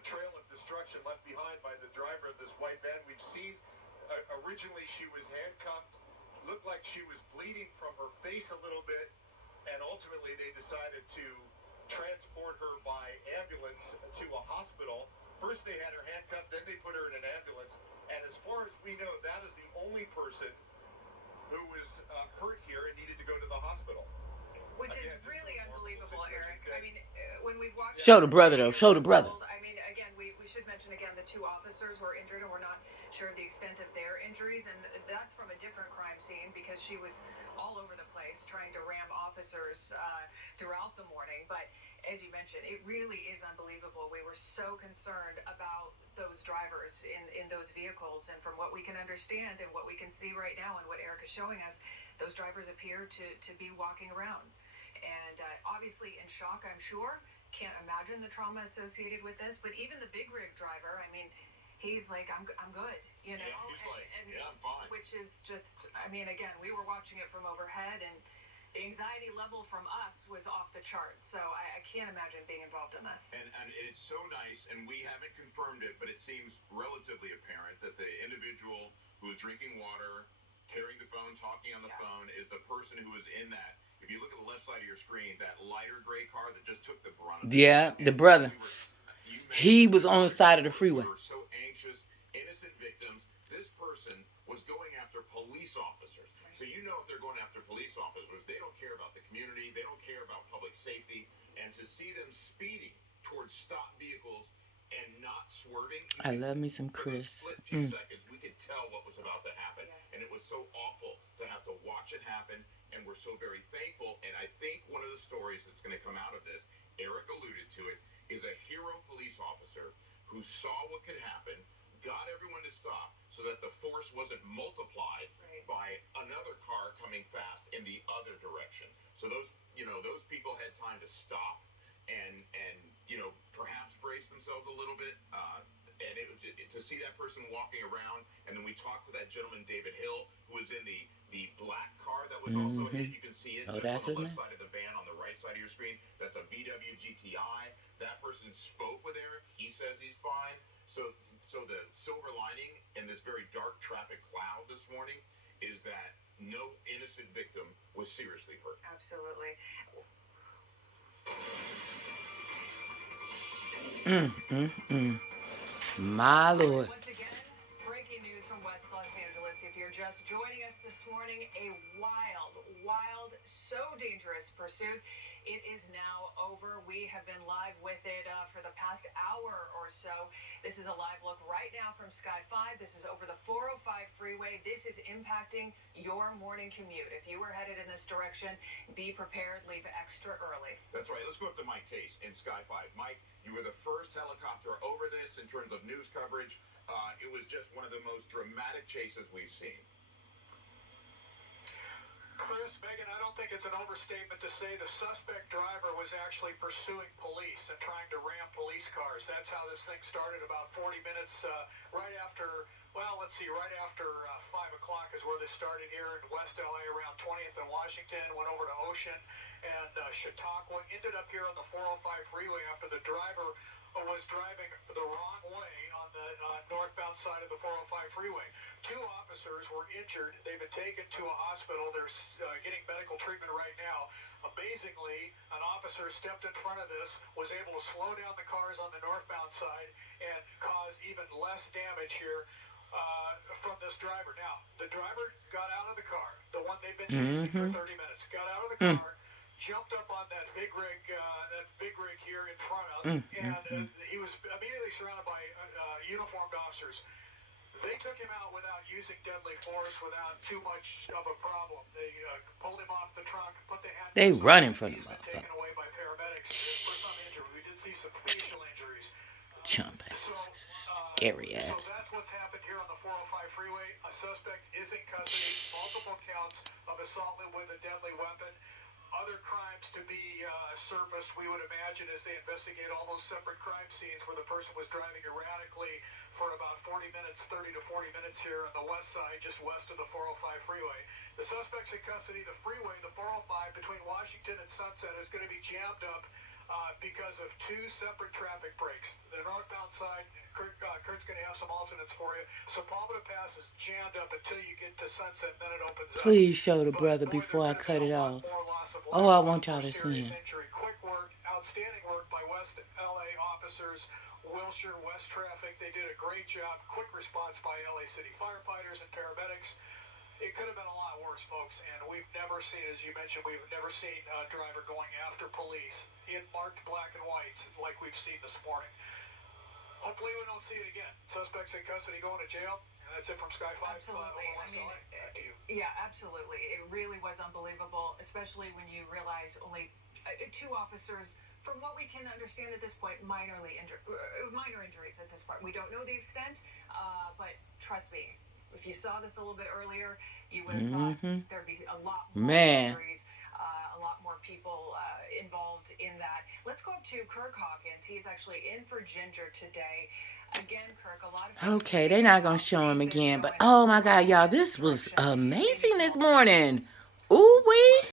a trail of destruction left behind by the driver of this white van. We've seen originally she was handcuffed, looked like she was bleeding from her face a little bit, and ultimately they decided to transport her by ambulance to a hospital. First they had her handcuffed, then they put her in an ambulance, and as far as we know, that is the only person who was hurt here and needed to go to the hospital. Which is really unbelievable, Eric. I mean, when we watched... Show the brother, though. Show the brother. I mean, again, we should mention again the two officers were injured, and we're not sure of the extent of their injuries, and that's from a different crime scene because she was all over the place trying to ram officers throughout the morning. But as you mentioned, it really is unbelievable. We were so concerned about those drivers in those vehicles, and from what we can understand and what we can see right now and what Eric is showing us, those drivers appear to be walking around. And obviously in shock, I'm sure. Can't imagine the trauma associated with this. But even the big rig driver, I mean, he's like, I'm good, you know? Yeah, he's I'm fine. Which is just, I mean, again, we were watching it from overhead, and the anxiety level from us was off the charts. So I can't imagine being involved in this. And it's so nice, and we haven't confirmed it, but it seems relatively apparent that the individual who was drinking water, carrying the phone, talking on the phone, is the person who was in that. If you look at the left side of your screen, that lighter gray car that just took the brunt of it. Yeah, the brother. He was on the side of the freeway. We were so anxious, innocent victims. This person was going after police officers. So you know if they're going after police officers, they don't care about the community, they don't care about public safety, and to see them speeding towards stopped vehicles and not swerving. I love me some Chris. For a split 2 seconds, we could tell what was about to happen, and it was so awful to have to watch it happen. And we're so very thankful. And I think one of the stories that's going to come out of this, Eric alluded to it, is a hero police officer who saw what could happen, got everyone to stop so that the force wasn't multiplied by another car coming fast in the other direction. So those people had time to stop and perhaps brace themselves a little bit. And to see that person walking around, and then we talked to that gentleman, David Hill, who was in the black car that was also hit. You can see it just on the left side of the van on the right side of your screen. That's a VW GTI. That person spoke with Eric. He says he's fine. So the silver lining in this very dark traffic cloud this morning is that no innocent victim was seriously hurt. Absolutely. My Lord. Once again, breaking news from West Los Angeles. If you're just joining us this morning, a wild, so dangerous pursuit. It is now over. We have been live with it for the past hour or so. This is a live look right now from Sky 5. This is over the 405 freeway. This is impacting your morning commute. If you were headed in this direction, be prepared. Leave extra early. That's right. Let's go up to Mike Case in Sky 5. Mike, you were the first helicopter over this in terms of news coverage. It was just one of the most dramatic chases we've seen. Chris, Megan, I don't think it's an overstatement to say the suspect driver was actually pursuing police and trying to ram police cars. That's how this thing started about 40 minutes right after 5 o'clock is where this started here in West LA around 20th and Washington, went over to Ocean and Chautauqua, ended up here on the 405 freeway after the driver was driving the wrong way on the northbound side of the 405 freeway. 2 officers were injured. They've been taken to a hospital. They're getting medical treatment right now. Amazingly, an officer stepped in front of this, was able to slow down the cars on the northbound side and cause even less damage here from this driver. Now, the driver got out of the car, the one they've been chasing for 30 minutes, got out of the car, jumped up on that big rig here in front of him, and he was immediately surrounded by uniformed officers. They took him out without using deadly force, without too much of a problem. They pulled him off the trunk, put the handcuffs on. They running from the motherfucker. Taken away by paramedics for some injury. We did see some facial injuries. Chump ass. Scary ass. So that's what's happened here on the 405 freeway. A suspect is in custody. Multiple counts of assault with a deadly weapon. Other crimes to be surfaced, we would imagine, as they investigate all those separate crime scenes where the person was driving erratically for about 30 to 40 minutes here on the west side, just west of the 405 freeway. The suspect's in custody. The freeway, the 405 between Washington and Sunset, is going to be jammed up because of two separate traffic breaks. The northbound side, Kurt's going to have some alternates for you. Sepulveda Pass is jammed up until you get to Sunset, then it opens up. Please show the But, brother boy, before I there's cut been it a lot off. more loss of Oh, life, I want y'all more to serious see it. injury. Quick work, outstanding work by West LA officers, Wilshire, West Traffic. They did a great job. Quick response by LA City firefighters and paramedics. It could have been a lot worse, folks, and we've never seen, as you mentioned, we've never seen a driver going after police in marked black and whites like we've seen this morning. Hopefully we don't see it again. Suspects in custody going to jail, and that's it from Sky 5. Absolutely. I mean, Back to you. yeah, absolutely. It really was unbelievable, especially when you realize only two officers, from what we can understand at this point, minor injuries at this point. We don't know the extent, but trust me, if you saw this a little bit earlier, you would have thought there'd be a lot more injuries, a lot more people involved in that. Let's go up to Kirk Hawkins. He's actually in for Ginger today. Again, Kirk, a lot of Okay, they're not going to show him again. But, oh, my God, y'all, this was amazing this morning. Ooh-wee.